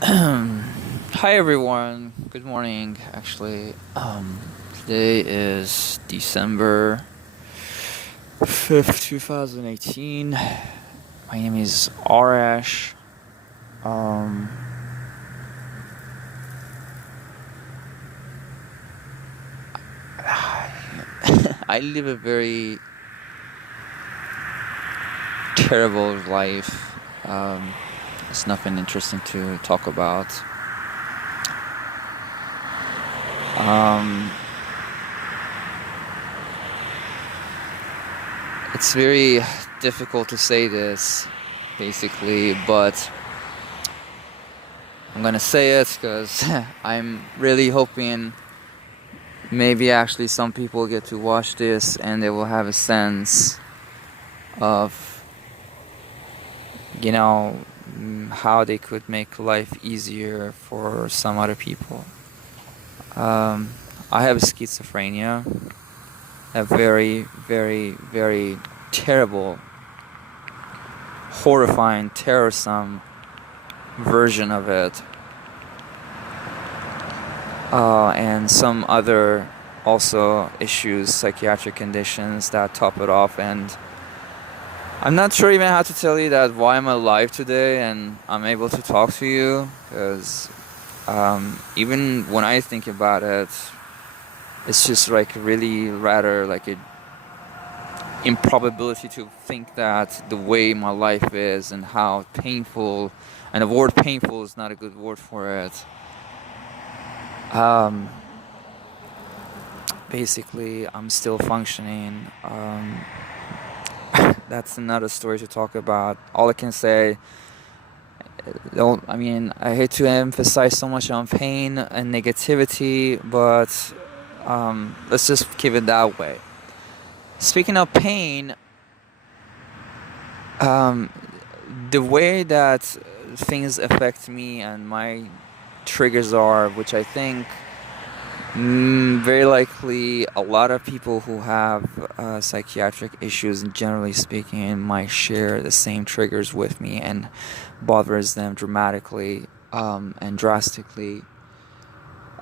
Hi everyone. Good morning. Actually, today is December 5th, 2018. My name is Arash. Um, I live a very terrible life. It's nothing interesting to talk about. Um, it's very difficult to say this, basically, but I'm gonna say it because I'm really hoping maybe actually some people get to watch this and they will have a sense of, how they could make life easier for some other people. Um, I have schizophrenia, a very, very, very terrible, horrifying, terrorsome version of it. And some other also issues, psychiatric conditions that top it off. And I'm not sure even how to tell you that why I'm alive today and I'm able to talk to you, because even when I think about it, it's just like really rather like a improbability to think that the way my life is and how painful, and the word painful is not a good word for it. Basically, I'm still functioning. That's another story to talk about. All I can say, I hate to emphasize so much on pain and negativity, but let's just keep it that way. Speaking of pain, um, the way that things affect me and my triggers are, which I think very likely a lot of people who have psychiatric issues, generally speaking, might share the same triggers with me and bothers them dramatically and drastically.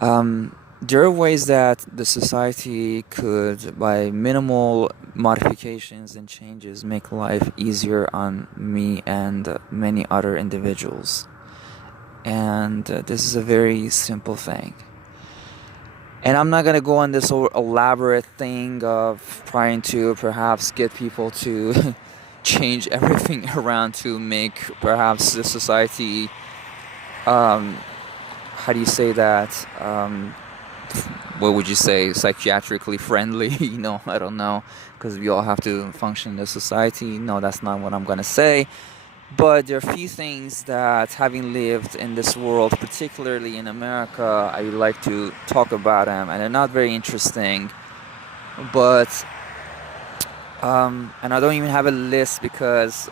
There are ways that the society could, by minimal modifications and changes, make life easier on me and many other individuals. And this is a very simple thing. And I'm not going to go on this whole elaborate thing of trying to perhaps get people to change everything around to make perhaps the society, how do you say that? What would you say? Psychiatrically friendly? I don't know. Because we all have to function in the society. No, that's not what I'm going to say. But there are a few things that, having lived in this world, particularly in America, I would like to talk about them, and they're not very interesting. But and I don't even have a list because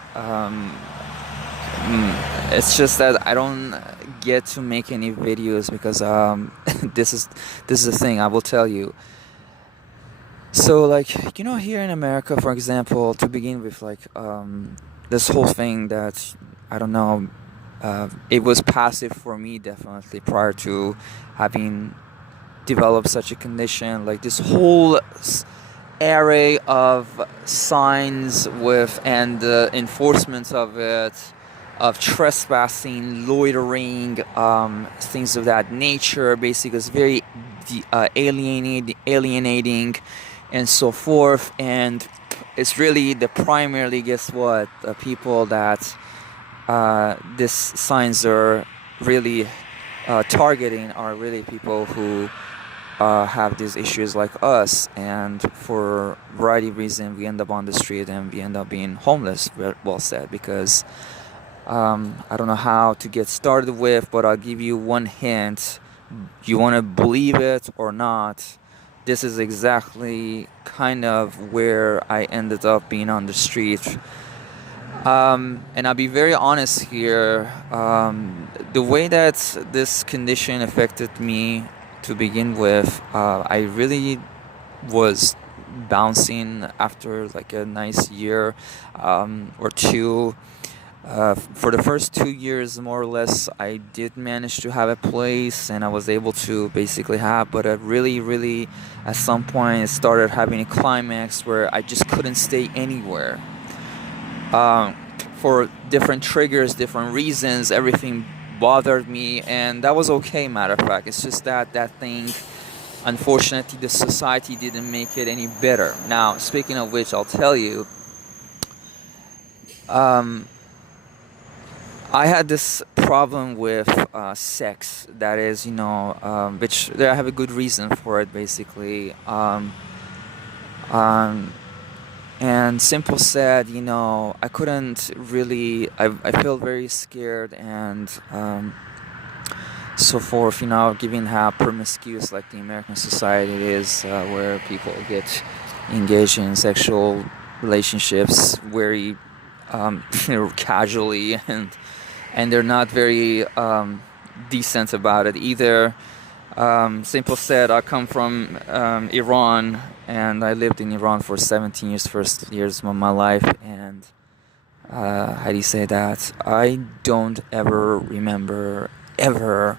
it's just that I don't get to make any videos because this is the thing I will tell you. So, like, here in America, for example, to begin with, like, this whole thing that, I don't know, it was passive for me, definitely, prior to having developed such a condition. Like, this whole array of signs with and the enforcement of it, of trespassing, loitering, things of that nature, basically, is very alienating and so forth. And it's really the primarily, guess what, the people that these signs are really targeting are really people who have these issues like us, and for a variety of reasons we end up on the street and we end up being homeless. Well said. Because I don't know how to get started with, but I'll give you one hint. You want to believe it or not, this is exactly kind of where I ended up being on the street. And I'll be very honest here. The way that this condition affected me to begin with, I really was bouncing after like a nice year or two. For the first 2 years, more or less, I did manage to have a place, and I was able to basically have. But really, at some point, it started having a climax where I just couldn't stay anywhere. For different triggers, different reasons, everything bothered me, and that was okay. Matter of fact, it's just that thing. Unfortunately, the society didn't make it any better. Now, speaking of which, I'll tell you. I had this problem with sex. That is, which I have a good reason for it, basically. And simple said, I couldn't really. I felt very scared and so forth. Given how promiscuous like the American society is, where people get engaged in sexual relationships very casually, and they're not very decent about it either. Simple said, I come from Iran, and I lived in Iran for 17 years, first years of my life, and how do you say that? I don't ever remember, ever,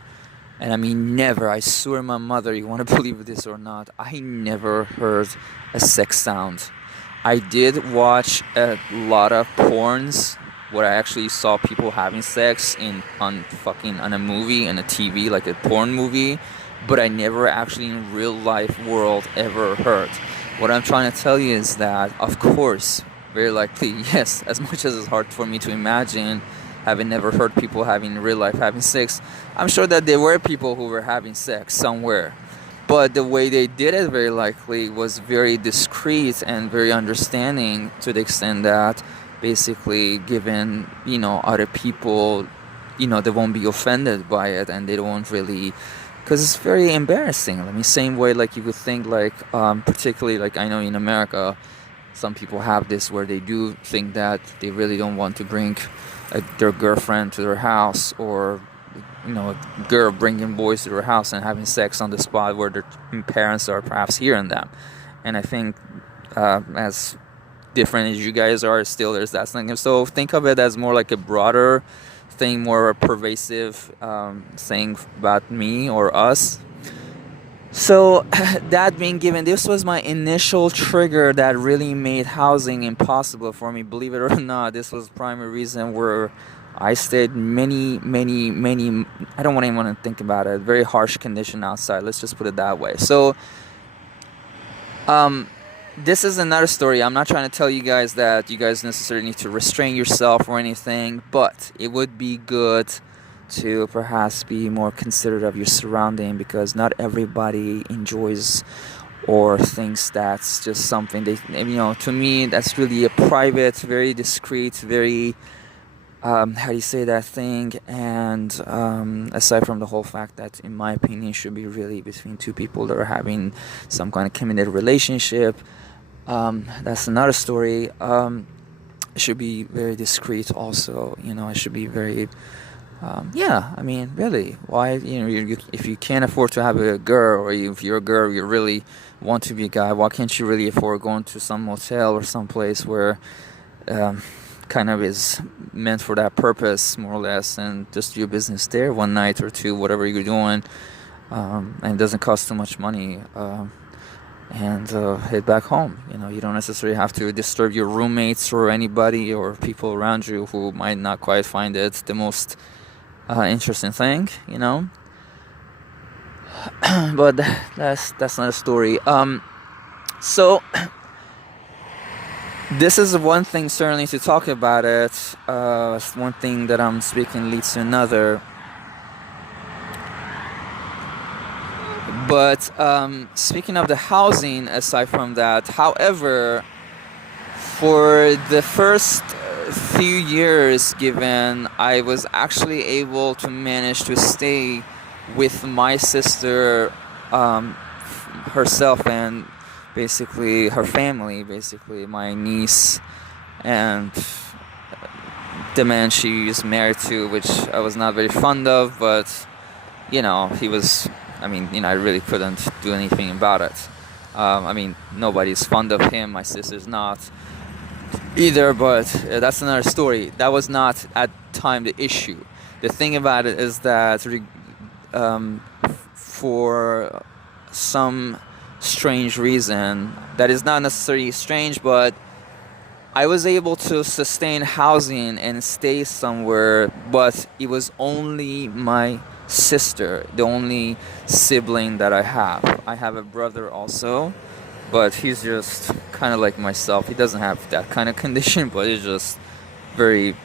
and I mean never, I swear my mother, you want to believe this or not, I never heard a sex sound. I did watch a lot of porns where I actually saw people having sex on a movie, on a TV, like a porn movie, but I never actually in real life world ever heard. What I'm trying to tell you is that, of course, very likely, yes, as much as it's hard for me to imagine having never heard people having in real life having sex, I'm sure that there were people who were having sex somewhere. But the way they did it very likely was very discreet and very understanding, to the extent that basically given, other people, they won't be offended by it, and they won't really, because it's very embarrassing. I mean, same way like you would think like, particularly like I know in America, some people have this where they do think that they really don't want to bring their girlfriend to their house, or a girl bringing boys to their house and having sex on the spot where their parents are perhaps hearing them. And I think as different as you guys are, still there's that thing. So think of it as more like a broader thing, more a pervasive thing about me or us. So that being given, this was my initial trigger that really made housing impossible for me. Believe it or not, this was the primary reason where I stayed many, I don't even want to think about it, very harsh condition outside. Let's just put it that way. So, this is another story. I'm not trying to tell you guys that you guys necessarily need to restrain yourself or anything, but it would be good to perhaps be more considerate of your surrounding, because not everybody enjoys or thinks that's just something they, to me, that's really a private, very discreet, very how do you say that thing, and aside from the whole fact that in my opinion should be really between two people that are having some kind of committed relationship, that's another story. It should be very discreet also, it should be very really, why, if you can't afford to have a girl, or if you're a girl, you really want to be a guy, why can't you really afford going to some motel or some place where kind of is meant for that purpose, more or less, and just do your business there one night or two, whatever you're doing, and it doesn't cost too much money, and head back home. You don't necessarily have to disturb your roommates or anybody or people around you who might not quite find it the most interesting thing, but that's not a story. So this is one thing certainly to talk about it. One thing that I'm speaking leads to another. But speaking of the housing, aside from that, however, for the first few years given, I was actually able to manage to stay with my sister herself and basically her family, basically my niece and the man she's married to, which I was not very fond of, but he was, I really couldn't do anything about it. Nobody's fond of him, my sister's not, either, but that's another story. That was not at the time the issue. The thing about it is that for some strange reason, that is not necessarily strange, but I was able to sustain housing and stay somewhere, but it was only my sister, the only sibling that I have. I have a brother also, but he's just kind of like myself. He doesn't have that kind of condition, but he's just very,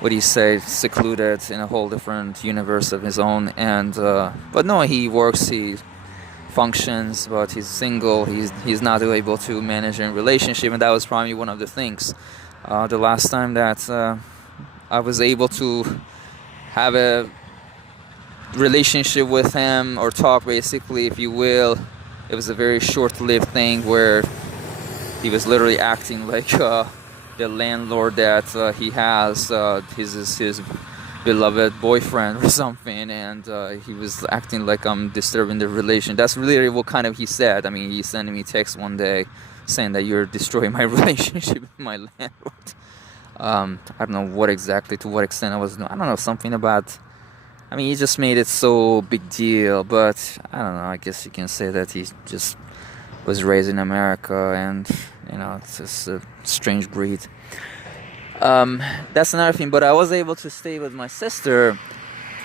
what do you say, secluded in a whole different universe of his own. And but no, he works, he functions, but he's single. He's not able to manage a relationship, and that was probably one of the things. The last time that I was able to have a relationship with him, or talk, basically, if you will, it was a very short-lived thing where he was literally acting like the landlord that he has. His beloved boyfriend or something, and he was acting like I'm disturbing the relation. That's really what kind of he said. I mean, he sent me a text one day saying that you're destroying my relationship with my landlord. I don't know what exactly, to what extent I don't know, something about, I mean, he just made it so big deal, but I don't know, I guess you can say that he just was raised in America, and it's just a strange breed. That's another thing, but I was able to stay with my sister.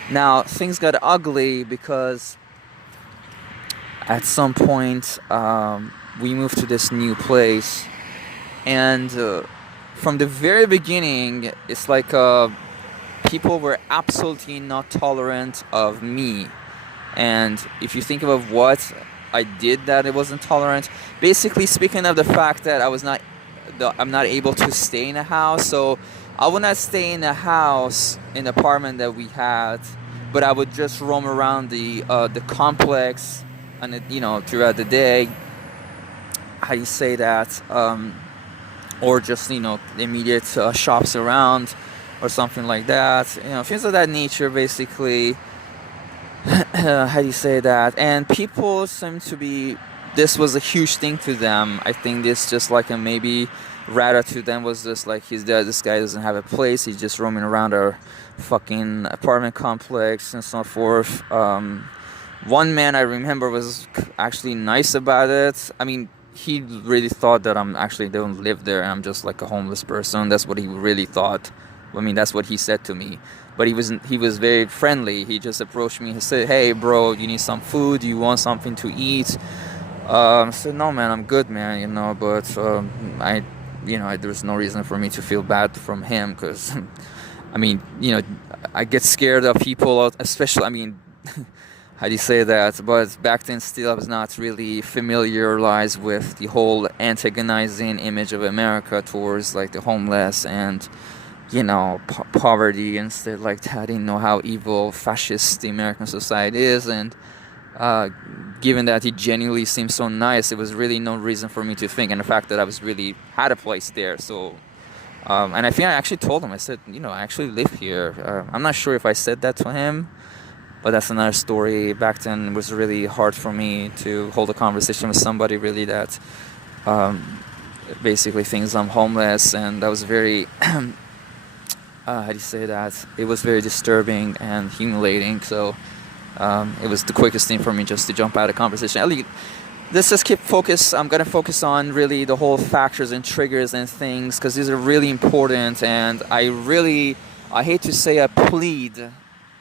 Now things got ugly because at some point we moved to this new place, and from the very beginning it's like people were absolutely not tolerant of me. And if you think about what I did that it wasn't tolerant, basically speaking of the fact that I'm not able to stay in a house. So I would not stay in a house, in the apartment that we had, but I would just roam around the complex, and throughout the day. How you say that? Or just the immediate shops around, or something like that. Things of that nature, basically. How do you say that? And people seem to be. This was a huge thing to them. I think this just like a maybe rather to them was just like this guy doesn't have a place. He's just roaming around our fucking apartment complex and so forth. One man I remember was actually nice about it. I mean, he really thought that they don't live there and I'm just like a homeless person. That's what he really thought. I mean, that's what he said to me. But he was very friendly. He just approached me. He said, "Hey, bro, you need some food? Do you want something to eat?" I said, "No, man, I'm good, man, but there's no reason for me to feel bad from him, because, I mean, I get scared of people, especially, I mean, how do you say that? But back then still I was not really familiarized with the whole antagonizing image of America towards, like, the homeless and, poverty and stuff like that. I didn't know how evil, fascist the American society is, and given that he genuinely seemed so nice, it was really no reason for me to think, and the fact that I was really had a place there. So and I think I actually told him, I said, I actually live here. I'm not sure if I said that to him, but that's another story. Back then it was really hard for me to hold a conversation with somebody really that basically thinks I'm homeless, and that was very how do you say that? It was very disturbing and humiliating. So it was the quickest thing for me just to jump out of conversation. Let's just keep focus. I'm going to focus on really the whole factors and triggers and things, because these are really important. And I hate to say I plead.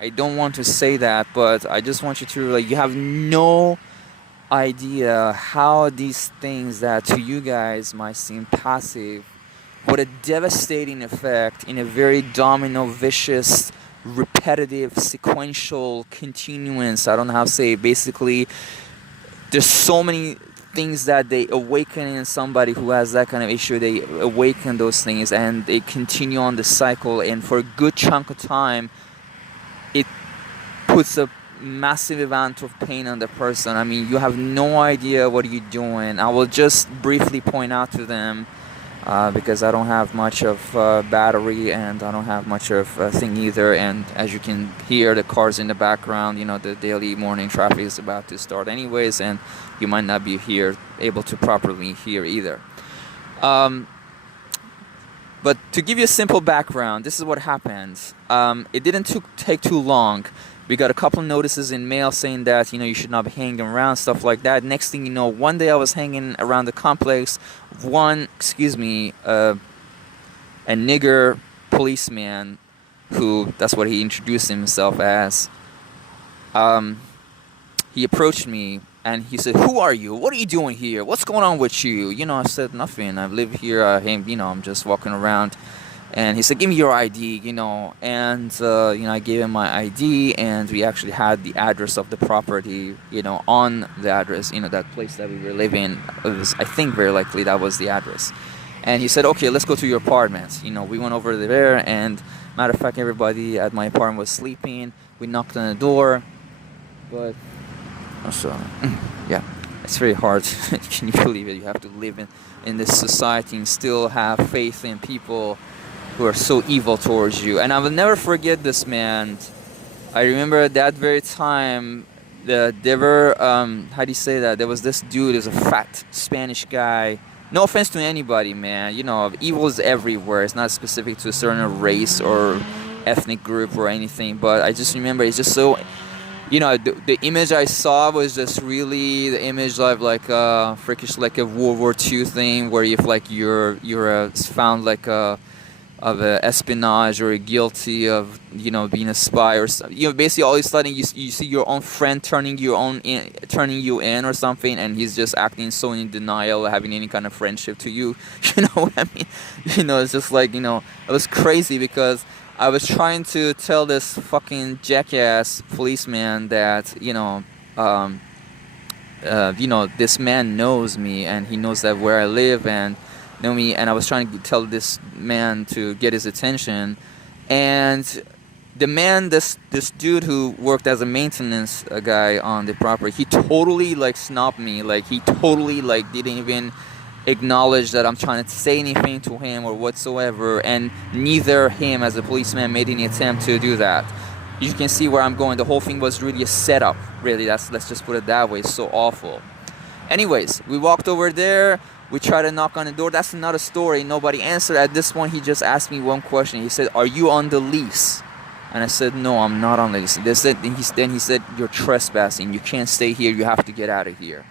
I don't want to say that, but I just want you to you have no idea how these things that to you guys might seem passive, what a devastating effect in a very domino, vicious, repetitive, sequential continuance. I don't know how to say it. Basically, there's so many things that they awaken in somebody who has that kind of issue. They awaken those things and they continue on the cycle, and for a good chunk of time it puts a massive amount of pain on the person. I mean, you have no idea what you're doing. I will just briefly point out to them, because I don't have much of battery, and I don't have much of thing either. And as you can hear, the cars in the background, the daily morning traffic is about to start anyways, and you might not be able to properly hear either. But to give you a simple background, this is what happened. It didn't take too long. We got a couple of notices in mail saying that, you should not be hanging around, stuff like that. Next thing you know, one day I was hanging around the complex. A nigger policeman, who, that's what he introduced himself as, he approached me and he said, "Who are you? What are you doing here? What's going on with you?" I said, "Nothing. I live here. I'm just walking around." And he said, "Give me your ID, And, I gave him my ID, and we actually had the address of the property, on the address, that place that we were living. I think very likely that was the address. And he said, "Okay, let's go to your apartment." We went over there, and matter of fact, everybody at my apartment was sleeping. We knocked on the door, but so, yeah, it's very hard. Can you believe it? You have to live in this society and still have faith in people who are so evil towards you. And I will never forget this, man. I remember at that very time, there were, how do you say that? There was this dude, there's a fat Spanish guy. No offense to anybody, man. Evil is everywhere. It's not specific to a certain race or ethnic group or anything. But I just remember it's just so... the image I saw was just really the image of like a freakish, like a World War II thing, where if like you're found like of espionage or guilty of being a spy or basically all of a sudden you see your own friend turning you in or something, and he's just acting so in denial, having any kind of friendship to you. What I mean? It's just like it was crazy because I was trying to tell this fucking jackass policeman that, this man knows me and he knows that where I live and know me. And I was trying to tell this man to get his attention. And the man, this dude who worked as a maintenance guy on the property, he totally like snubbed me. Like he totally like didn't even acknowledge that I'm trying to say anything to him or whatsoever, and neither him as a policeman made any attempt to do that. You can see where I'm going. The whole thing was really a setup, really. Let's just put it that way. It's so awful. Anyways, we walked over there. We tried to knock on the door. That's another story. Nobody answered. At this point, he just asked me one question. He said, "Are you on the lease?" And I said, "No, I'm not on the lease." Then he said, "You're trespassing. You can't stay here. You have to get out of here."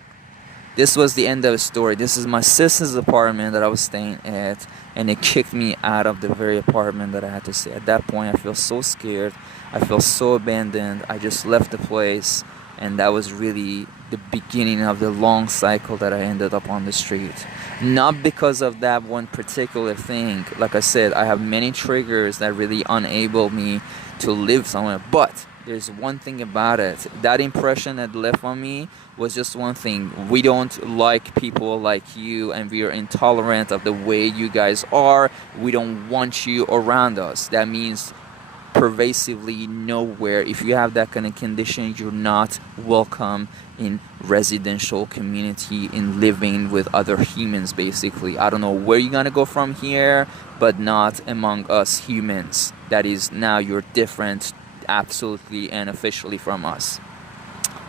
This was the end of the story. This is my sister's apartment that I was staying at, and they kicked me out of the very apartment that I had to stay. At that point, I felt so scared. I felt so abandoned. I just left the place, and that was really the beginning of the long cycle that I ended up on the street. Not because of that one particular thing. Like I said, I have many triggers that really enable me to live somewhere, but there's one thing about it. That impression that left on me was just one thing. We don't like people like you, and we are intolerant of the way you guys are. We don't want you around us. That means pervasively nowhere. If you have that kind of condition, you're not welcome in residential community, in living with other humans, basically. I don't know where you're gonna go from here, but not among us humans. That is, now you're different absolutely and officially from us.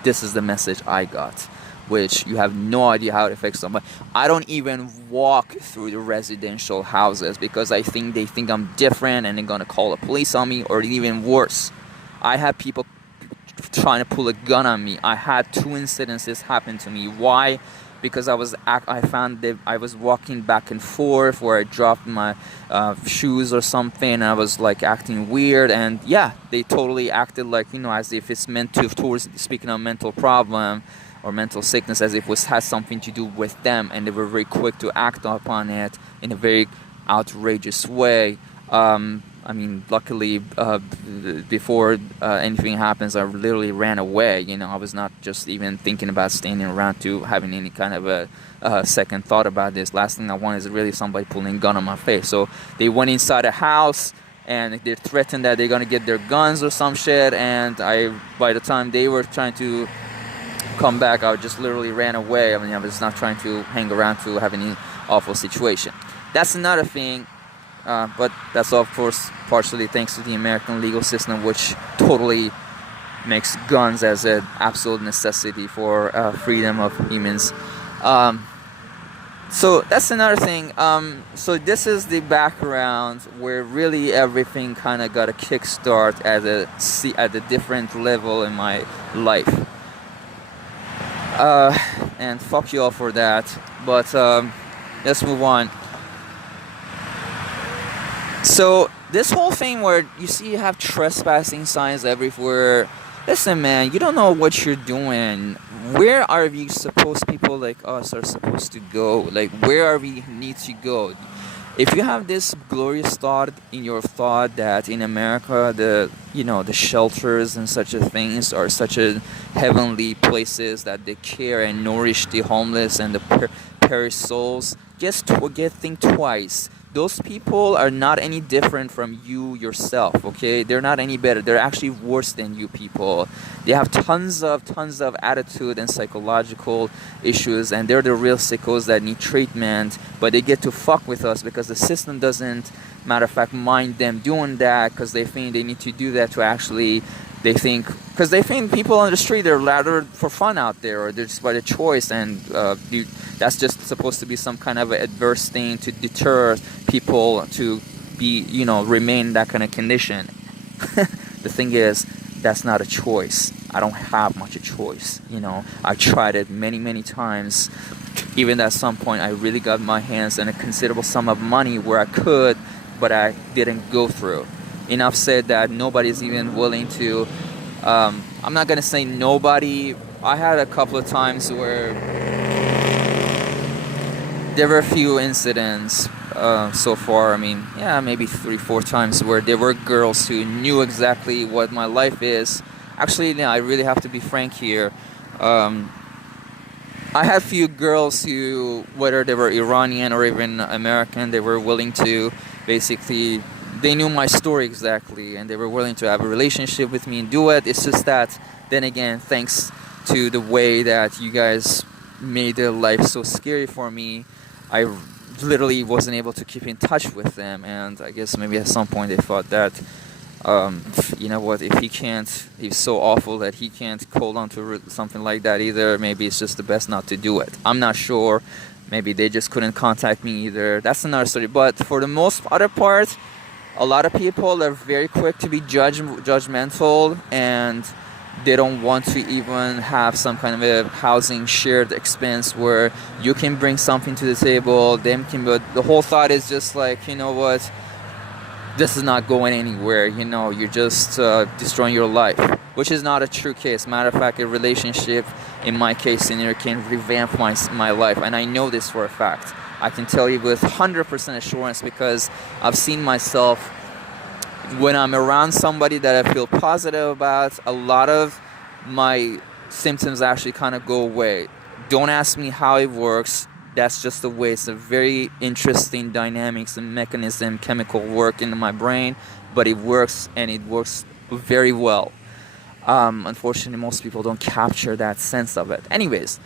This is the message I got, which you have no idea how it affects somebody. I don't even walk through the residential houses because they think I'm different and they're gonna call the police on me, or even worse. I had people trying to pull a gun on me. I had 2 incidences happen to me. Why? Because I found that I was walking back and forth, where I dropped my shoes or something, and I was like acting weird, and yeah, they totally acted like, as if it's meant to, towards, speaking of mental problem or mental sickness, as if it has something to do with them, and they were very quick to act upon it in a very outrageous way. Luckily, before anything happens, I literally ran away. I was not just even thinking about staying around to having any kind of a second thought about this. Last thing I want is really somebody pulling a gun on my face. So they went inside a house, and they threatened that they're gonna get their guns or some shit. And by the time they were trying to come back, I just literally ran away. I was not trying to hang around to have any awful situation. That's another thing. But that's, of course, partially thanks to the American legal system, which totally makes guns as an absolute necessity for freedom of humans. So that's another thing. So this is the background where really everything kind of got a kickstart at a different level in my life. And fuck you all for that. But let's move on. So this whole thing where you see you have trespassing signs everywhere. Listen, man, you don't know what you're doing. Where are we supposed, people like us are supposed to go? Like, where are we need to go? If you have this glorious thought in your thought that in America the shelters and such a things are such a heavenly places that they care and nourish the homeless and the perished souls, just think twice. Those people are not any different from you yourself, okay? They're not any better. They're actually worse than you people. They have tons of attitude and psychological issues, and they're the real sickos that need treatment, but they get to fuck with us because the system doesn't, matter of fact, mind them doing that because they think they need to do that to actually, because they think people on the street are laddered for fun out there, or they're just by the choice, and that's just supposed to be some kind of adverse thing to deter people to be, remain in that kind of condition. The thing is, that's not a choice. I don't have much a choice. I tried it many times. Even at some point, I really got my hands on a considerable sum of money where I could, but I didn't go through. Enough said that nobody's even willing to. I'm not gonna say nobody. I had a couple of times where there were a few incidents so far. I mean, yeah, maybe 3-4 times where there were girls who knew exactly what my life is. Actually, I really have to be frank here. I had a few girls who, whether they were Iranian or even American, they were willing to basically, they knew my story exactly, and they were willing to have a relationship with me and do it. It's just that, then again, thanks to the way that you guys made their life so scary for me, I literally wasn't able to keep in touch with them. And I guess maybe at some point they thought that, you know what, if he's so awful that he can't hold on to something like that either, maybe it's just the best not to do it. I'm not sure. Maybe they just couldn't contact me either. That's another story. But for the most other part, a lot of people are very quick to be judgmental, and they don't want to even have some kind of a housing shared expense where you can bring something to the table, but the whole thought is just like, you know what, this is not going anywhere, you're just destroying your life, which is not a true case. Matter of fact, a relationship, in my case scenario, can revamp my life, and I know this for a fact. I can tell you with 100% assurance because I've seen myself when I'm around somebody that I feel positive about, a lot of my symptoms actually kind of go away. Don't ask me how it works. That's just the way. It's a very interesting dynamics and mechanism, chemical work in my brain, but it works, and it works very well. Unfortunately, most people don't capture that sense of it. Anyways,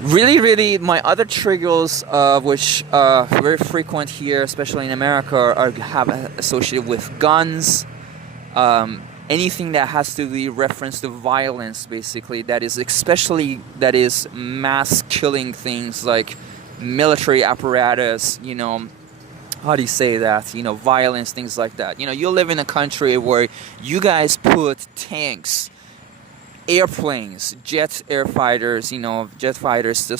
really, my other triggers, which are very frequent here, especially in America, are associated with guns. Anything that has to be reference to violence, basically, that is mass killing things like military apparatus, how do you say that? Violence, things like that. You live in a country where you guys put tanks, airplanes, jet fighters,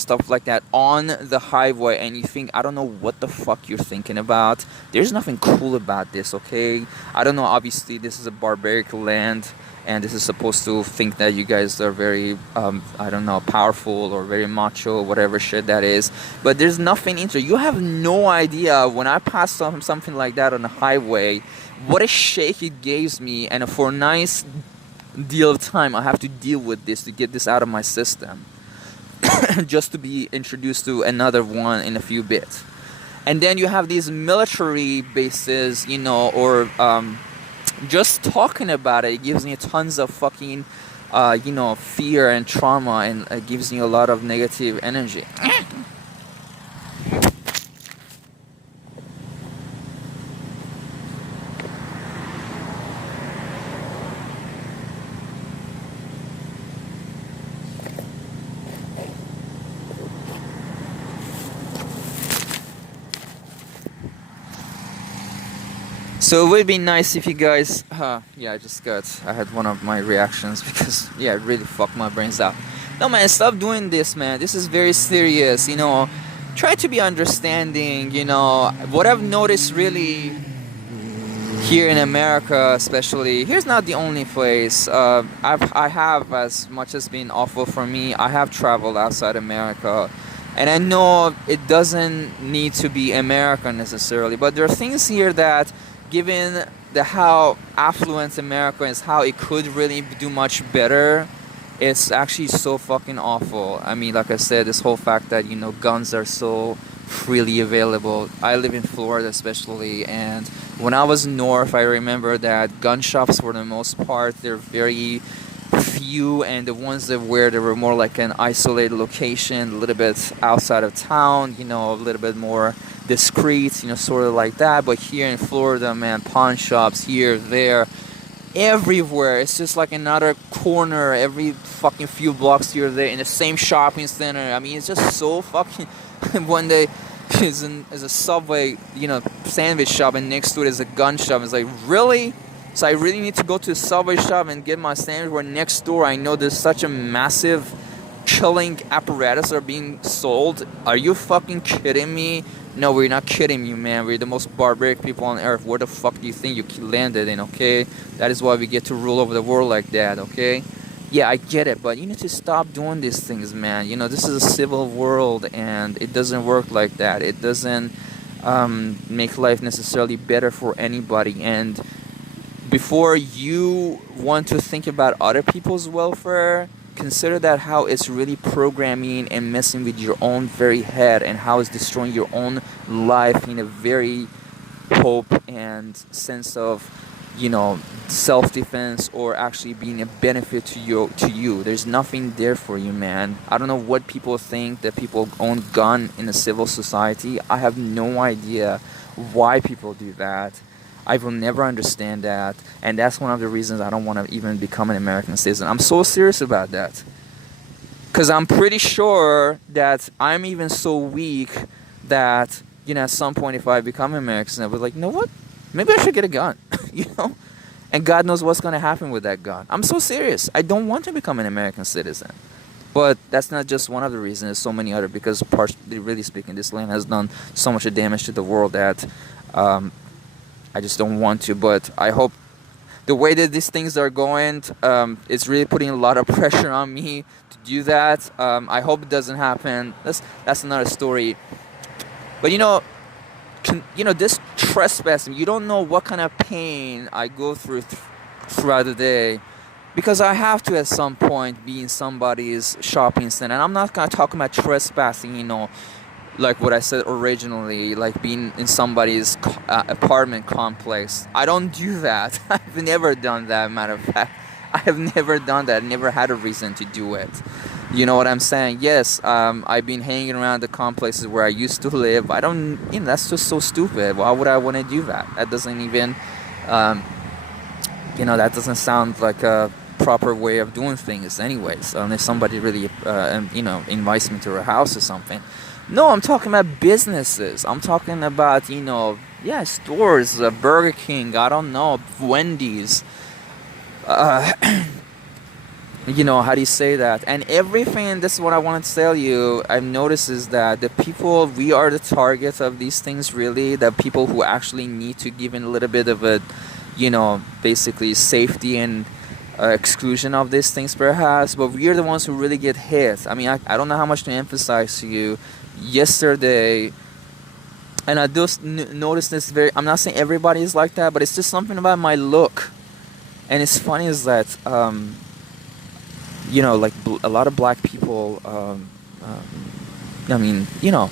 stuff like that on the highway, and you think, I don't know what the fuck you're thinking about. There's nothing cool about this, okay? I don't know, obviously this is a barbaric land, and this is supposed to think that you guys are very, powerful or very macho, whatever shit that is, but there's nothing interesting. You have no idea, when I pass something like that on the highway, what a shake it gives me, and for a nice deal of time I have to deal with this to get this out of my system just to be introduced to another one in a few bits. And then you have these military bases, or just talking about it gives me tons of fucking fear and trauma, and it gives me a lot of negative energy. So it would be nice if you guys, yeah, I had one of my reactions because, yeah, it really fucked my brains out. No, man, stop doing this, man. This is very serious, you know. Try to be understanding, you know. What I've noticed really here in America, especially, here's not the only place. I have, as much as been awful for me, I have traveled outside America. And I know it doesn't need to be America necessarily, but there are things here that, given the how affluent America is, how it could really do much better, it's actually so fucking awful. I mean, like I said, this whole fact that, you know, guns are so freely available. I live in Florida especially, and when I was north, I remember that gun shops, for the most part, they're very few, and the ones that were, they were more like an isolated location, a little bit outside of town, you know, a little bit more discreet, you know, sort of like that. But here in Florida, man, pawn shops here, there, everywhere. It's just like another corner every fucking few blocks here, there, in the same shopping center. I mean, it's just so fucking one day is a Subway, you know, sandwich shop, and next to it is a gun shop. It's like, really? So I really need to go to a Subway shop and get my sandwich, where next door I know there's such a massive killing apparatus are being sold? Are you fucking kidding me? No, we're not kidding you, man. We're the most barbaric people on earth. Where the fuck do you think you landed in, okay? That is why we get to rule over the world like that, okay? Yeah, I get it, but you need to stop doing these things, man. You know, this is a civil world, and it doesn't work like that. It doesn't make life necessarily better for anybody. And before you want to think about other people's welfare, consider that how it's really programming and messing with your own very head, and how it's destroying your own life in a very hope and sense of, you know, self-defense, or actually being a benefit to you. There's nothing there for you, man. I don't know what people think that people own gun in a civil society. I have no idea why people do that. I will never understand that, and that's one of the reasons I don't want to even become an American citizen. I'm so serious about that, because I'm pretty sure that I'm even so weak that, you know, at some point, if I become an American citizen, I'll be like, you know what? Maybe I should get a gun, you know? And God knows what's going to happen with that gun. I'm so serious. I don't want to become an American citizen. But that's not just one of the reasons. There's so many other, because really speaking, this land has done so much damage to the world that I just don't want to. But I hope the way that these things are going, it's really putting a lot of pressure on me to do that. I hope it doesn't happen. That's another story. But, you know, this trespassing, you don't know what kind of pain I go through throughout the day, because I have to at some point be in somebody's shopping center. And I'm not gonna talk about trespassing, you know, like what I said originally, like being in somebody's apartment complex. I don't do that. I've never done that, matter of fact. I have never done that. Never had a reason to do it. You know what I'm saying? Yes, I've been hanging around the complexes where I used to live. I don't, you know, that's just so stupid. Why would I want to do that? That doesn't even, you know, that doesn't sound like a proper way of doing things anyways. Unless somebody really, you know, invites me to her house or something. No, I'm talking about businesses. I'm talking about, you know, yeah, stores, Burger King, I don't know, Wendy's. You know, how do you say that? And everything, this is what I want to tell you, I've noticed is that the people, we are the target of these things, really. The people who actually need to give in a little bit of a, you know, basically safety and exclusion of these things perhaps. But we are the ones who really get hit. I mean, I don't know how much to emphasize to you. Yesterday, and I just noticed this I'm not saying everybody is like that, but it's just something about my look. And it's funny is that, you know, like a lot of black people, I mean, you know,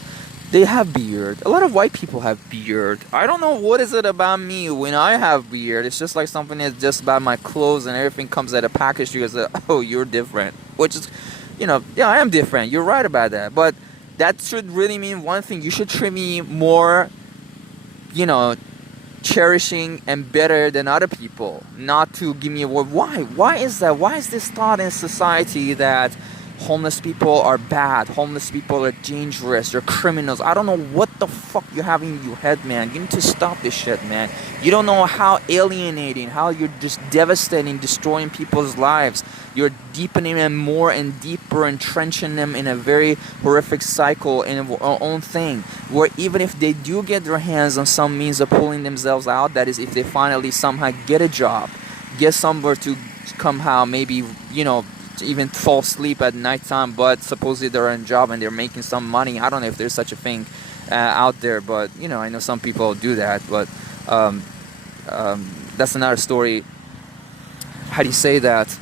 they have beard. A lot of white people have beard. I don't know what is it about me when I have beard. It's just like something that's just about my clothes, and everything comes at a package. You say, oh, you're different. Which is, you know, yeah, I am different. You're right about that. But that should really mean one thing. You should treat me more, you know, cherishing and better than other people, not to give me a word. Why is that? Why is this thought in society that homeless people are bad, homeless people are dangerous, they're criminals. I don't know what the fuck you have in your head, man. You need to stop this shit, man. You don't know how alienating, how you're just devastating, destroying people's lives. You're deepening them more and deeper, entrenching them in a very horrific cycle in their own thing, where even if they do get their hands on some means of pulling themselves out, that is if they finally somehow get a job, get somewhere to somehow maybe, even fall asleep at nighttime, but supposedly they're in a job and they're making some money. I don't know if there's such a thing out there, but I know some people do that, but that's another story. How do you say that?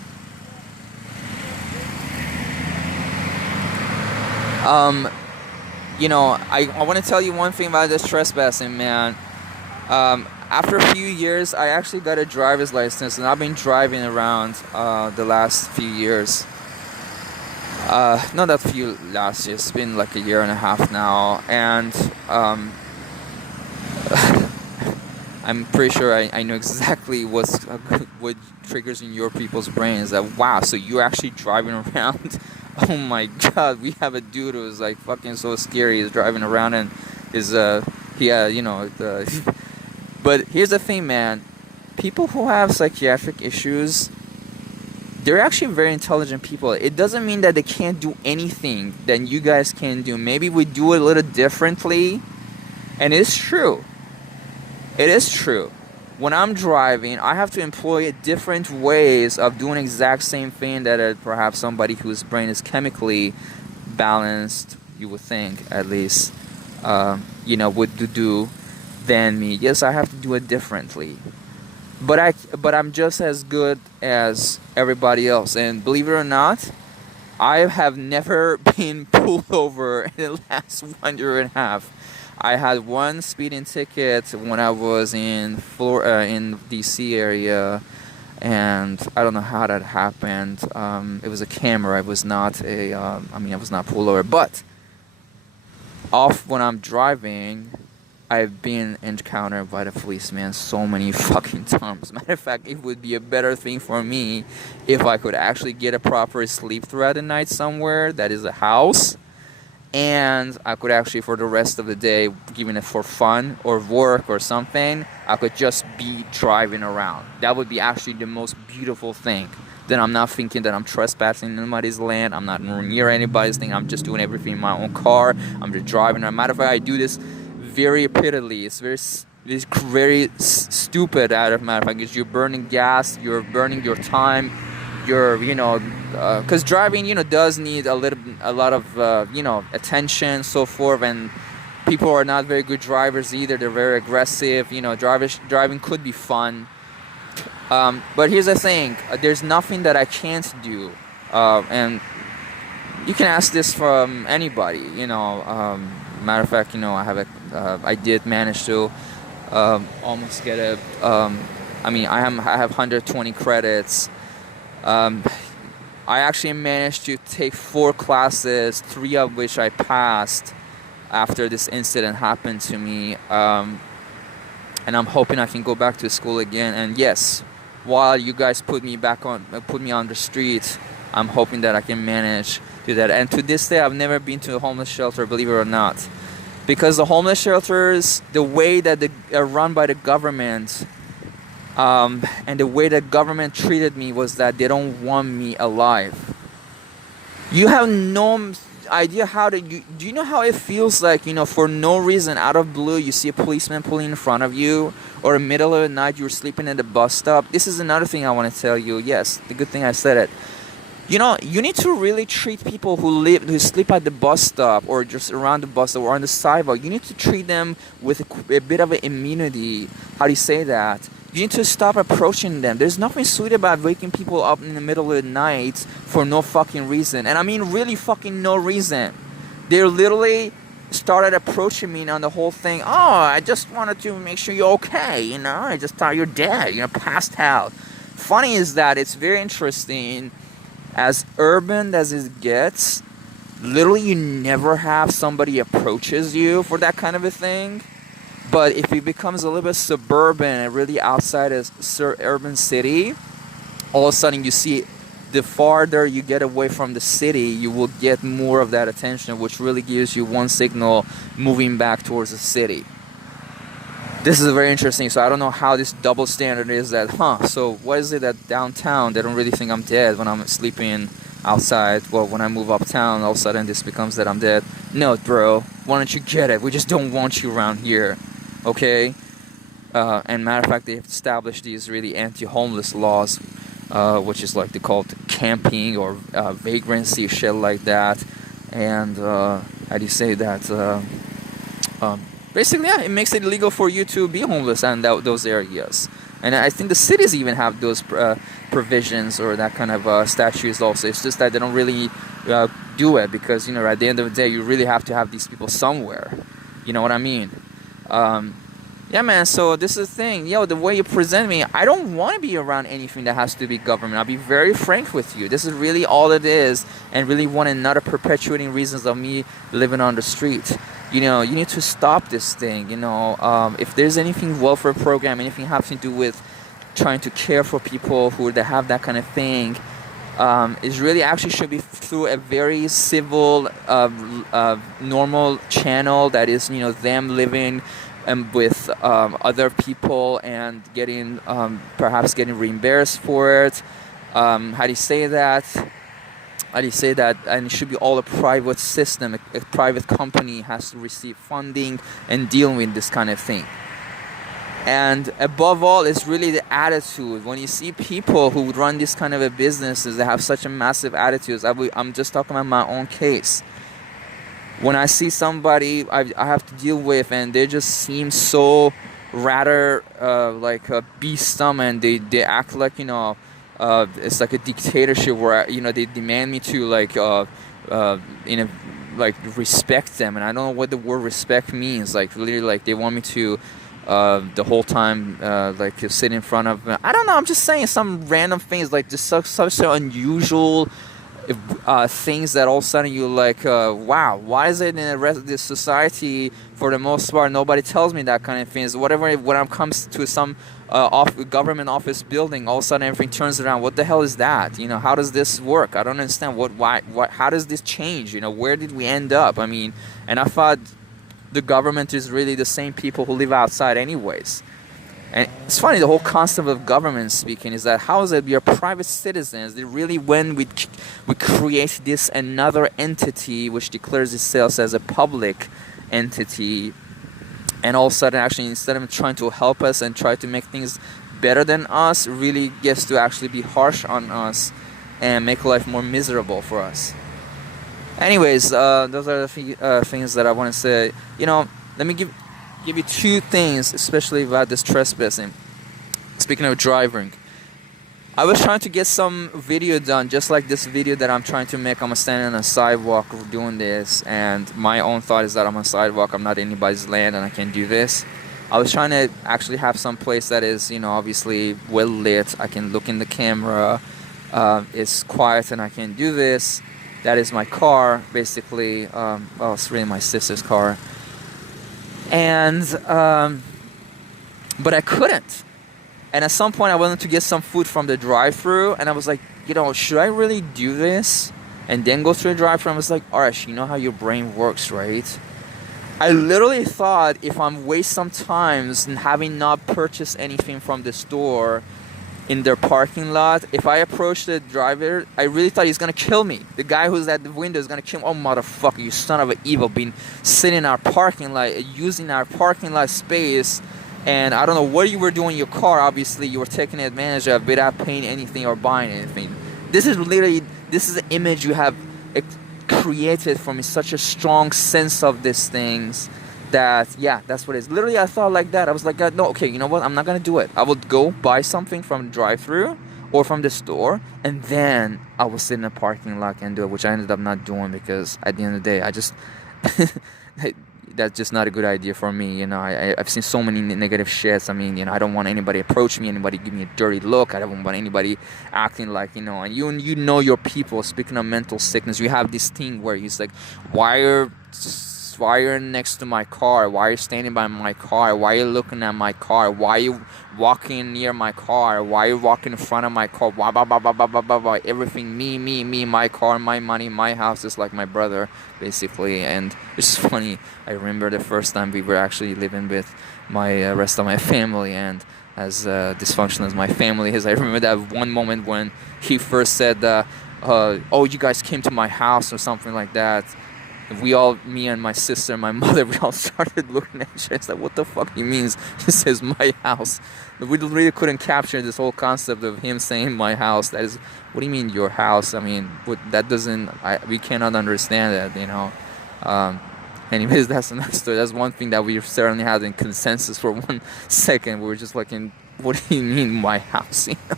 I want to tell you one thing about this trespassing, man. After a few years, I actually got a driver's license, and I've been driving around the last few years. Not that few last year, it's been like a year and a half now, and I'm pretty sure I know exactly what triggers in your people's brains. That wow, so you're actually driving around. Oh my god, we have a dude who's like fucking so scary. He's driving around and is But here's the thing, man. People who have psychiatric issues, they're actually very intelligent people. It doesn't mean that they can't do anything that you guys can do. Maybe we do it a little differently. And it's true. It is true. When I'm driving, I have to employ different ways of doing the exact same thing that perhaps somebody whose brain is chemically balanced, you would think, at least, would do than me. Yes, I have to do it differently. But I'm just as good as everybody else. And believe it or not, I have never been pulled over in the last 1 year and a half. I had one speeding ticket when I was in DC area, and I don't know how that happened. It was a camera. It was not I was not pulled over. But when I'm driving, I've been encountered by the policeman so many fucking times. Matter of fact, it would be a better thing for me if I could actually get a proper sleep throughout the night somewhere that is a house, and I could actually, for the rest of the day, given it for fun or work or something, I could just be driving around. That would be actually the most beautiful thing. Then I'm not thinking that I'm trespassing anybody's land. I'm not near anybody's thing. I'm just doing everything in my own car. I'm just driving. As a matter of fact, I do this very repeatedly. It's very stupid. Matter of fact, because you're burning gas, you're burning your time, because driving, does need a lot of attention, so forth, and people are not very good drivers either. They're very aggressive. Driving could be fun, but here's the thing: there's nothing that I can't do, and you can ask this from anybody. Matter of fact, I did manage to almost get I have 120 credits. I actually managed to take 4 classes, 3 of which I passed after this incident happened to me. And I'm hoping I can go back to school again. And yes, while you guys put me on the street, I'm hoping that I can manage to do that. And to this day, I've never been to a homeless shelter, believe it or not. Because the homeless shelters, the way that they are run by the government, and the way the government treated me was that they don't want me alive. You have no idea do you know how it feels like, for no reason, out of blue, you see a policeman pulling in front of you, or in the middle of the night, you're sleeping at the bus stop. This is another thing I want to tell you. Yes, the good thing I said it. You need to really treat people who sleep at the bus stop or just around the bus stop or on the sidewalk. You need to treat them with a bit of an immunity. How do you say that? You need to stop approaching them. There's nothing sweet about waking people up in the middle of the night for no fucking reason. And I mean really fucking no reason. They literally started approaching me on the whole thing. Oh, I just wanted to make sure you're okay, I just thought you're dead, passed out. Funny is that it's very interesting. As urban as it gets, literally you never have somebody approaches you for that kind of a thing. But if it becomes a little bit suburban and really outside a urban city, all of a sudden you see the farther you get away from the city, you will get more of that attention, which really gives you one signal moving back towards the city. This is very interesting. So I don't know how this double standard is that, so what is it that downtown they don't really think I'm dead when I'm sleeping outside? Well, when I move uptown, all of a sudden this becomes that I'm dead. No, bro, why don't you get it? We just don't want you around here, okay? And matter of fact, they've established these really anti-homeless laws, which is like they call it camping or vagrancy, shit like that. And how do you say that? Basically, yeah, it makes it illegal for you to be homeless in those areas. And I think the cities even have those provisions or that kind of statutes also. It's just that they don't really do it because, at the end of the day, you really have to have these people somewhere. You know what I mean? Yeah, man, so this is the thing. The way you present me, I don't want to be around anything that has to be government. I'll be very frank with you. This is really all it is, and really one another perpetuating reasons of me living on the street. You need to stop this thing. If there's anything welfare program, anything having to do with trying to care for people that have that kind of thing, is really actually should be through a very civil, normal channel that is, them living with other people and getting perhaps getting reimbursed for it. How do you say that? And it should be all a private system. A private company has to receive funding and deal with this kind of thing. And above all, it's really the attitude. When you see people who run this kind of a businesses, they have such a massive attitude. I'm just talking about my own case. When I see somebody I have to deal with and they just seem so rather like a beast, and they act like, it's like a dictatorship where, they demand me to respect them. And I don't know what the word respect means. Like, literally, like they want me to the whole time to sit in front of them. I don't know. I'm just saying some random things, like just such unusual things that all of a sudden you like, wow, why is it in the rest of this society, for the most part, nobody tells me that kind of things? Whatever, when it comes to some government office building, all of a sudden everything turns around. What the hell is that? How does this work? I don't understand. How does this change? Where did we end up? I mean, and I thought the government is really the same people who live outside anyways. And it's funny, the whole concept of government speaking is that how is it we are private citizens? They really, when we create this another entity which declares itself as a public entity, and all of a sudden actually instead of trying to help us and try to make things better than us, really gets to actually be harsh on us and make life more miserable for us. Anyways, those are the things that I want to say. Let me give you two things, especially about this trespassing. Speaking of driving, I was trying to get some video done, just like this video that I'm trying to make. I'm standing on a sidewalk doing this, and my own thought is that I'm on a sidewalk, I'm not anybody's land, and I can do this. I was trying to actually have some place that is, obviously well lit. I can look in the camera, it's quiet, and I can do this. That is my car, basically. It's really my sister's car. And but I couldn't. And at some point I wanted to get some food from the drive-thru, and I was like, should I really do this and then go through the drive-thru? I was like, Arash, you know how your brain works, right? I literally thought if I'm waste some time and having not purchased anything from the store in their parking lot, if I approach the driver, I really thought he's gonna kill me. The guy who's at the window is gonna kill me. Oh, motherfucker, you son of an evil, been sitting in our parking lot, using our parking lot space, and I don't know what you were doing in your car. Obviously, you were taking advantage of without paying anything or buying anything. This is the image you have created for me, such a strong sense of these things. That's what it is. Literally, I thought like that. I was like, no, okay, you know what? I'm not going to do it. I would go buy something from the drive-thru or from the store, and then I will sit in a parking lot and do it, which I ended up not doing because at the end of the day, I just... that's just not a good idea for me. I've seen so many negative shits. I mean, I don't want anybody approach me, anybody give me a dirty look. I don't want anybody acting like, and you know your people. Speaking of mental sickness, you have this thing where it's like, why are house? Why are you next to my car? Why are you standing by my car? Why are you looking at my car? Why are you walking near my car? Why are you walking in front of my car? Blah, blah, blah, blah, blah, blah, blah, blah. Everything, me, my car, my money, my house is like my brother, basically. And it's funny. I remember the first time we were actually living with my rest of my family, and as dysfunctional as my family is, I remember that one moment when he first said, oh, you guys came to my house or something like that. We all, me and my sister and my mother, we all started looking at each other. It's like, what the fuck he means? He says my house. We really couldn't capture this whole concept of him saying my house. That is, what do you mean your house? I mean, that doesn't, we cannot understand that, you know. Anyways, that's another story. That's one thing that we certainly had in consensus for 1 second. We were just like, what do you mean my house? You know?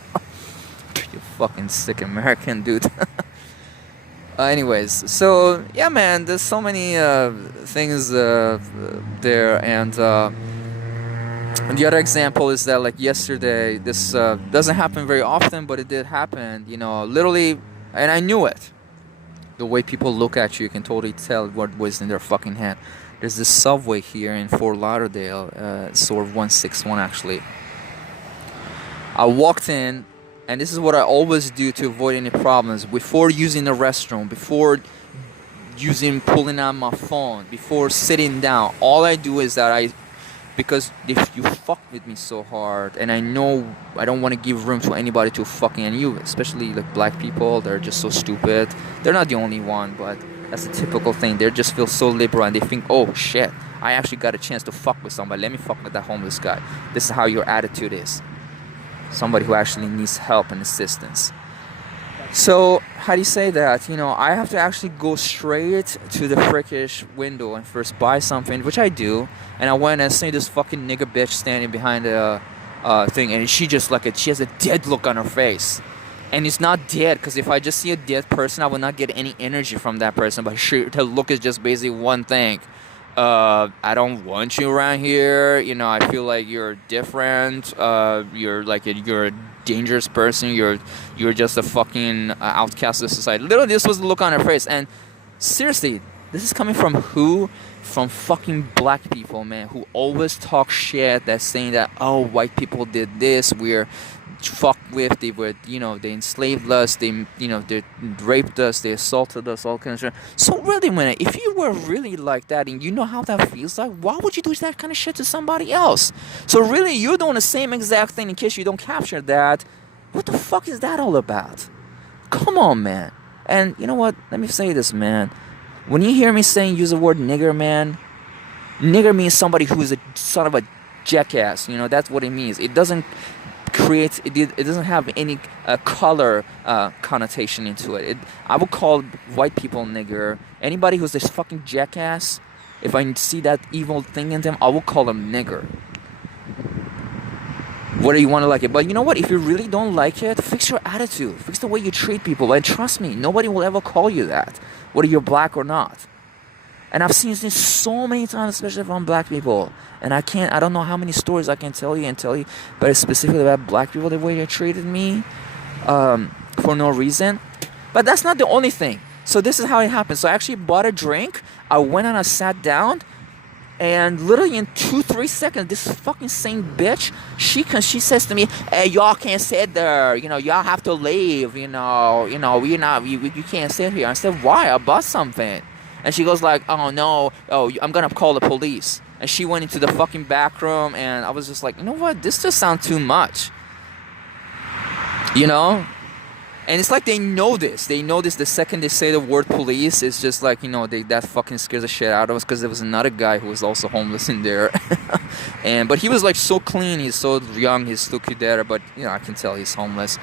You fucking sick American dude. Anyways, so yeah, man, there's so many things there, and the other example is that, like, yesterday, this doesn't happen very often, but it did happen, you know, literally, and I knew it. The way people look at you, you can totally tell what was in their fucking head. There's this Subway here in Fort Lauderdale, sort of 161 actually. I walked in, and this is what I always do to avoid any problems. Before using the restroom, before pulling out my phone, before sitting down, all I do is that because if you fuck with me so hard, and I know I don't want to give room to anybody to fucking, and you, especially like black people, they're just so stupid. They're not the only one, but that's a typical thing. They just feel so liberal, and they think, oh shit, I actually got a chance to fuck with somebody. Let me fuck with that homeless guy. This is how your attitude is. Somebody who actually needs help and assistance. So, how do you say that? You know, I have to actually go straight to the frickish window and first buy something, which I do. And I went and see this fucking nigga bitch standing behind the thing, and she just she has a dead look on her face. And it's not dead, because if I just see a dead person, I will not get any energy from that person. But her look is just basically one thing. I don't want you around here. You know, I feel like you're different. You're a dangerous person. You're just a fucking outcast of society. Literally, this was the look on her face. And seriously, this is coming from who? From fucking black people, man, who always talk shit. That's saying that, oh, white people did this. We're fucked with. They were, you know, they enslaved us. They, you know, they raped us. They assaulted us. All kinds of shit. So really, man, if you were really like that and you know how that feels like, why would you do that kind of shit to somebody else? So really, you're doing the same exact thing. In case you don't capture that, what the fuck is that all about? Come on, man. And you know what? Let me say this, man. When you hear me use the word nigger, man, nigger means somebody who's a son of a jackass. You know, that's what it means. It doesn't it doesn't have any color connotation into it. I would call white people nigger. Anybody who's this fucking jackass, if I see that evil thing in them, I will call them nigger. Whether you want to like it. But you know what? If you really don't like it, fix your attitude. Fix the way you treat people. And trust me, nobody will ever call you that, whether you're black or not. And I've seen this so many times, especially from black people. And I don't know how many stories I can tell you, but it's specifically about black people, the way they treated me for no reason. But that's not the only thing. So this is how it happened. So I actually bought a drink. I went and I sat down. And literally in 2-3 seconds, this fucking same bitch, she says to me, "Hey, y'all can't sit there. You know, y'all have to leave. You know, you can't sit here." I said, "Why? I bought something." And she goes like, "Oh no, I'm gonna call the police." And she went into the fucking back room, and I was just like, you know what? This just sounds too much. You know? And it's like they know this. They know this the second they say the word police. It's just like, you know, that fucking scares the shit out of us, because there was another guy who was also homeless in there. But he was like so clean. He's so young. He's still cute there. But, you know, I can tell he's homeless.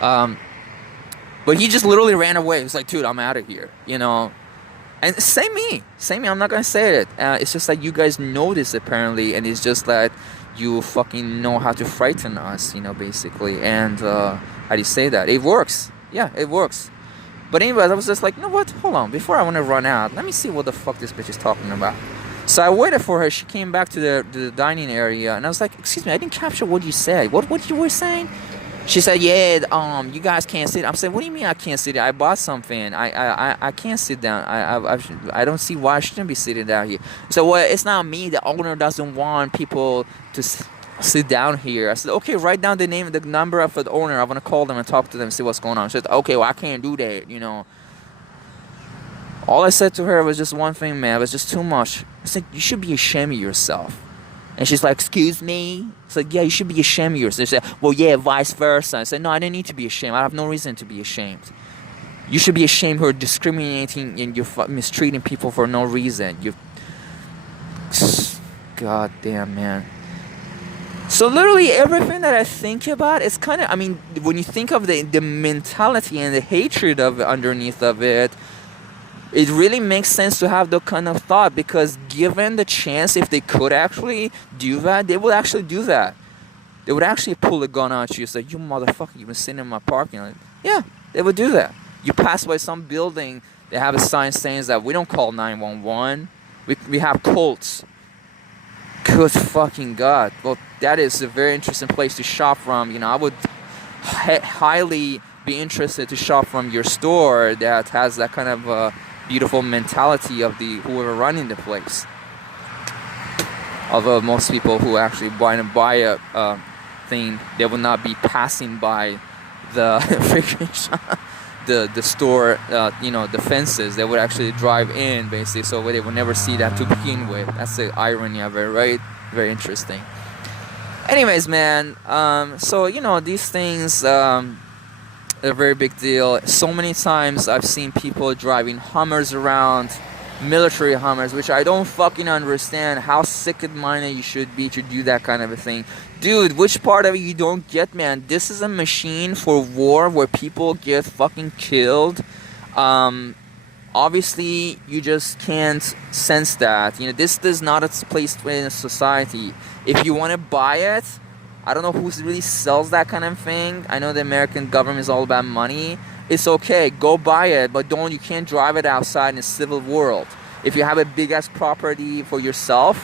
But he just literally ran away. He was like, dude, I'm out of here. You know? And same me. I'm not going to say it. It's just like you guys know this apparently. And it's just that you fucking know how to frighten us, you know, basically. And, how do you say that? It works. Yeah, it works. But anyways, I was just like, you know what? Hold on. Before I want to run out, let me see what the fuck this bitch is talking about. So I waited for her. She came back to the dining area. And I was like, excuse me, I didn't capture what you said. What you were saying? She said, "Yeah, you guys can't sit." I'm saying, "What do you mean I can't sit? I bought something. I can't sit down. I don't see why I shouldn't be sitting down here." So, well, it's not me. The owner doesn't want people to sit down here. I said, "Okay, write down the name, the number of the owner. I want to call them and talk to them, see what's going on." She said, "Okay, well, I can't do that. You know." All I said to her was just one thing, man. It was just too much. I said, "You should be ashamed of yourself." And she's like, "Excuse me?" It's like, "Yeah, you should be ashamed of yourself." She said, "Well, yeah, vice versa." I said, "No, I didn't need to be ashamed. I have no reason to be ashamed. You should be ashamed for discriminating and you're mistreating people for no reason. You, God damn, man." So literally everything that I think about is kind of, I mean, when you think of the mentality and the hatred of underneath of it, it really makes sense to have that kind of thought, because given the chance, if they could actually do that, they would actually do that. They would actually pull a gun at you and say, "You motherfucker, you've been sitting in my parking lot." Yeah, they would do that. You pass by some building, they have a sign saying that we don't call 911. We have cults. Good fucking God. Well, that is a very interesting place to shop from. You know, I would highly be interested to shop from your store that has that kind of beautiful mentality of the whoever running the place. Although most people who actually buy a thing, they will not be passing by the freaking shop, the store, you know, the fences. They would actually drive in, basically, so they would never see that to begin with. That's the irony of it, right? Very interesting. Anyways, man, so, you know, these things are a very big deal. So many times I've seen people driving Hummers around, military Hummers, which I don't fucking understand how sick-minded you should be to do that kind of a thing. Dude, which part of it you don't get, man? This is a machine for war where people get fucking killed. Obviously, you just can't sense that. You know, this is not a place in a society. If you want to buy it, I don't know who really sells that kind of thing. I know the American government is all about money. It's okay, go buy it, but you can't drive it outside in a civil world. If you have a big ass property for yourself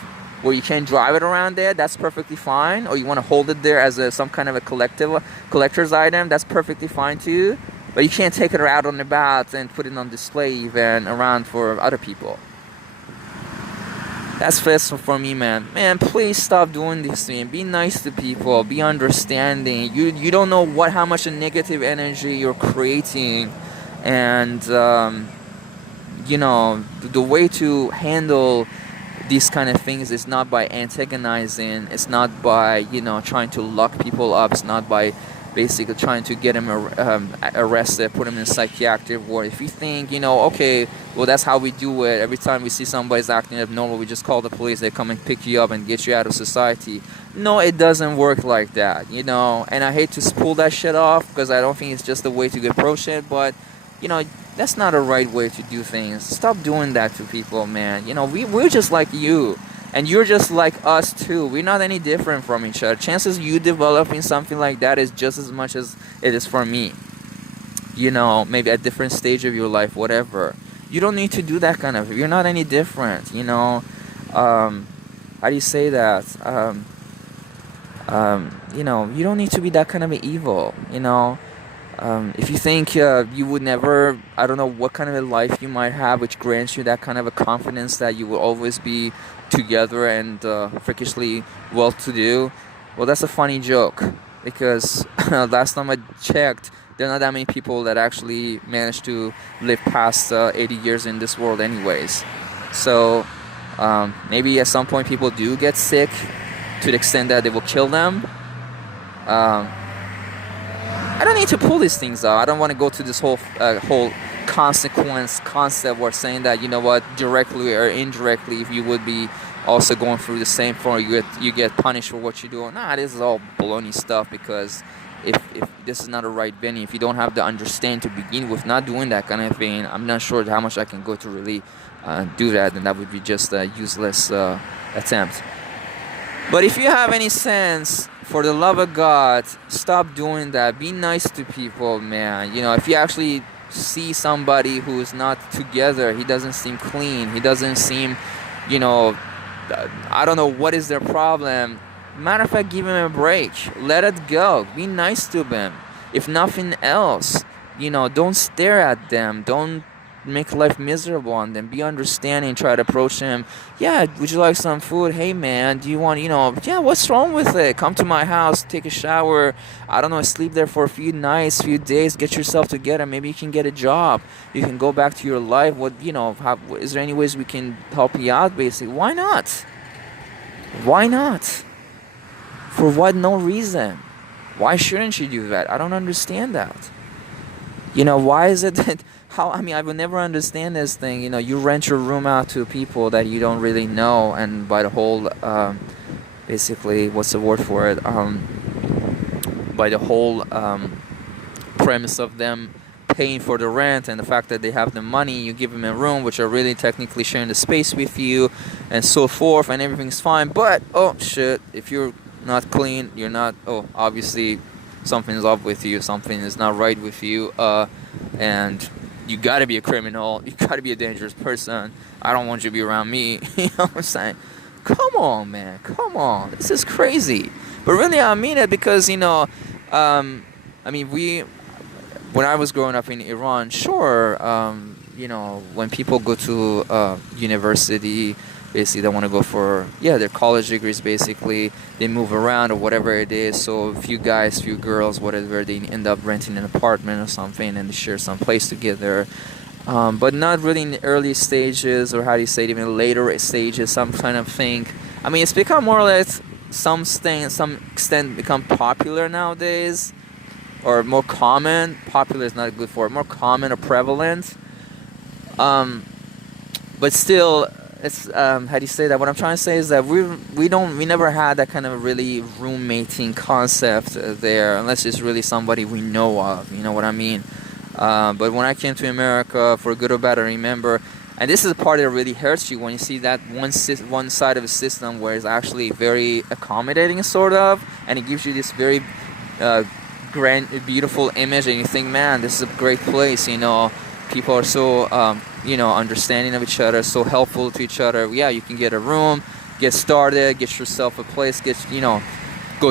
where you can't drive it around there, that's perfectly fine. Or you want to hold it there as some kind of a collector's item, that's perfectly fine too. But you can't take it out on the bat and put it on display even around for other people. That's first for me, man. Man, please stop doing this thing. Be nice to people. Be understanding. You don't know how much of negative energy you're creating, and you know, the way to handle these kind of things is not by antagonizing. It's not by, you know, trying to lock people up. It's not by basically trying to get them arrested, put them in a psychiatric ward. If you think, you know, okay, well, that's how we do it. Every time we see somebody's acting abnormal, we just call the police. They come and pick you up and get you out of society. No, it doesn't work like that, you know. And I hate to pull that shit off because I don't think it's just the way to approach it. But, you know, that's not a right way to do things. Stop doing that to people, man. You know, we're just like you. And you're just like us too. We're not any different from each other. Chances you developing something like that is just as much as it is for me. You know, maybe at different stage of your life, whatever. You don't need to do that kind of. You're not any different. You know, how do you say that? You know, you don't need to be that kind of evil. You know, if you think you would never, I don't know what kind of a life you might have, which grants you that kind of a confidence that you will always be together and freakishly well-to-do, well, that's a funny joke, because last time I checked, there are not that many people that actually manage to live past 80 years in this world anyways. So maybe at some point people do get sick to the extent that they will kill them. I don't need to pull these things out. I don't want to go to this whole consequence concept where saying that, you know what, directly or indirectly, if you would be also going through the same form, you get punished for what you do. Nah, this is all baloney stuff, because if this is not a right venue, if you don't have the understanding to begin with, not doing that kind of thing, I'm not sure how much I can go to really do that, and that would be just a useless attempt. But if you have any sense, for the love of God, stop doing that. Be nice to people, man. You know, if you actually see somebody who's not together, he doesn't seem clean, he doesn't seem, you know, I don't know what is their problem, Matter of fact, give him a break. Let it go. Be nice to them. If nothing else, don't stare at them. Don't make life miserable on them. Be understanding. Try to approach them. Yeah, would you like some food? Hey, man, do you want, yeah, what's wrong with it? Come to my house, take a shower. I don't know, sleep there for a few nights, few days. Get yourself together. Maybe you can get a job. You can go back to your life. Is there any ways we can help you out, basically? Why not? Why not? For what? No reason. Why shouldn't you do that? I don't understand that. Why is it that I would never understand this thing. You rent your room out to people that you don't really know, and by the whole basically, what's the word for it? By the whole premise of them paying for the rent and the fact that they have the money, you give them a room which are really technically sharing the space with you and so forth, and everything's fine. But oh shit, if you're not clean, you're not, obviously something's up with you, something is not right with you, and you gotta be a criminal, you gotta be a dangerous person, I don't want you to be around me. You know what I'm saying? Come on, man, come on, this is crazy. But really, I mean it, because when I was growing up in Iran, sure, when people go to university, basically they want to go for their college degrees, basically they move around or whatever it is. So a few guys, few girls, whatever, they end up renting an apartment or something and they share some place together, but not really in the early stages, or how do you say it, even later stages, some kind of thing. It's become more or less some extent become popular nowadays, or more common. Popular is not a good for it. More common or prevalent, but still, it's how do you say that? What I'm trying to say is that we never had that kind of really roommating concept there, unless it's really somebody we know of. You know what I mean? But when I came to America, for good or bad, I remember, and this is the part that really hurts you when you see that one side of the system where it's actually very accommodating, sort of, and it gives you this very grand, beautiful image, and you think, man, this is a great place. People are so understanding of each other, so helpful to each other. Yeah, you can get a room, get started, get yourself a place, go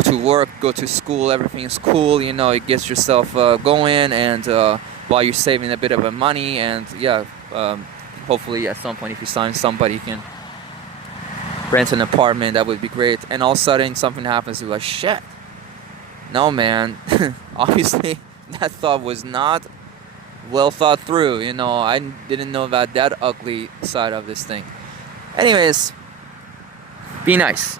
to work, go to school, everything's cool. It gets yourself going, and while you're saving a bit of money, and hopefully at some point, if you find somebody, you can rent an apartment. That would be great. And all of a sudden something happens, you're like, shit, no, man. Obviously that thought was not well thought through. I didn't know about that ugly side of this thing. Anyways, be nice.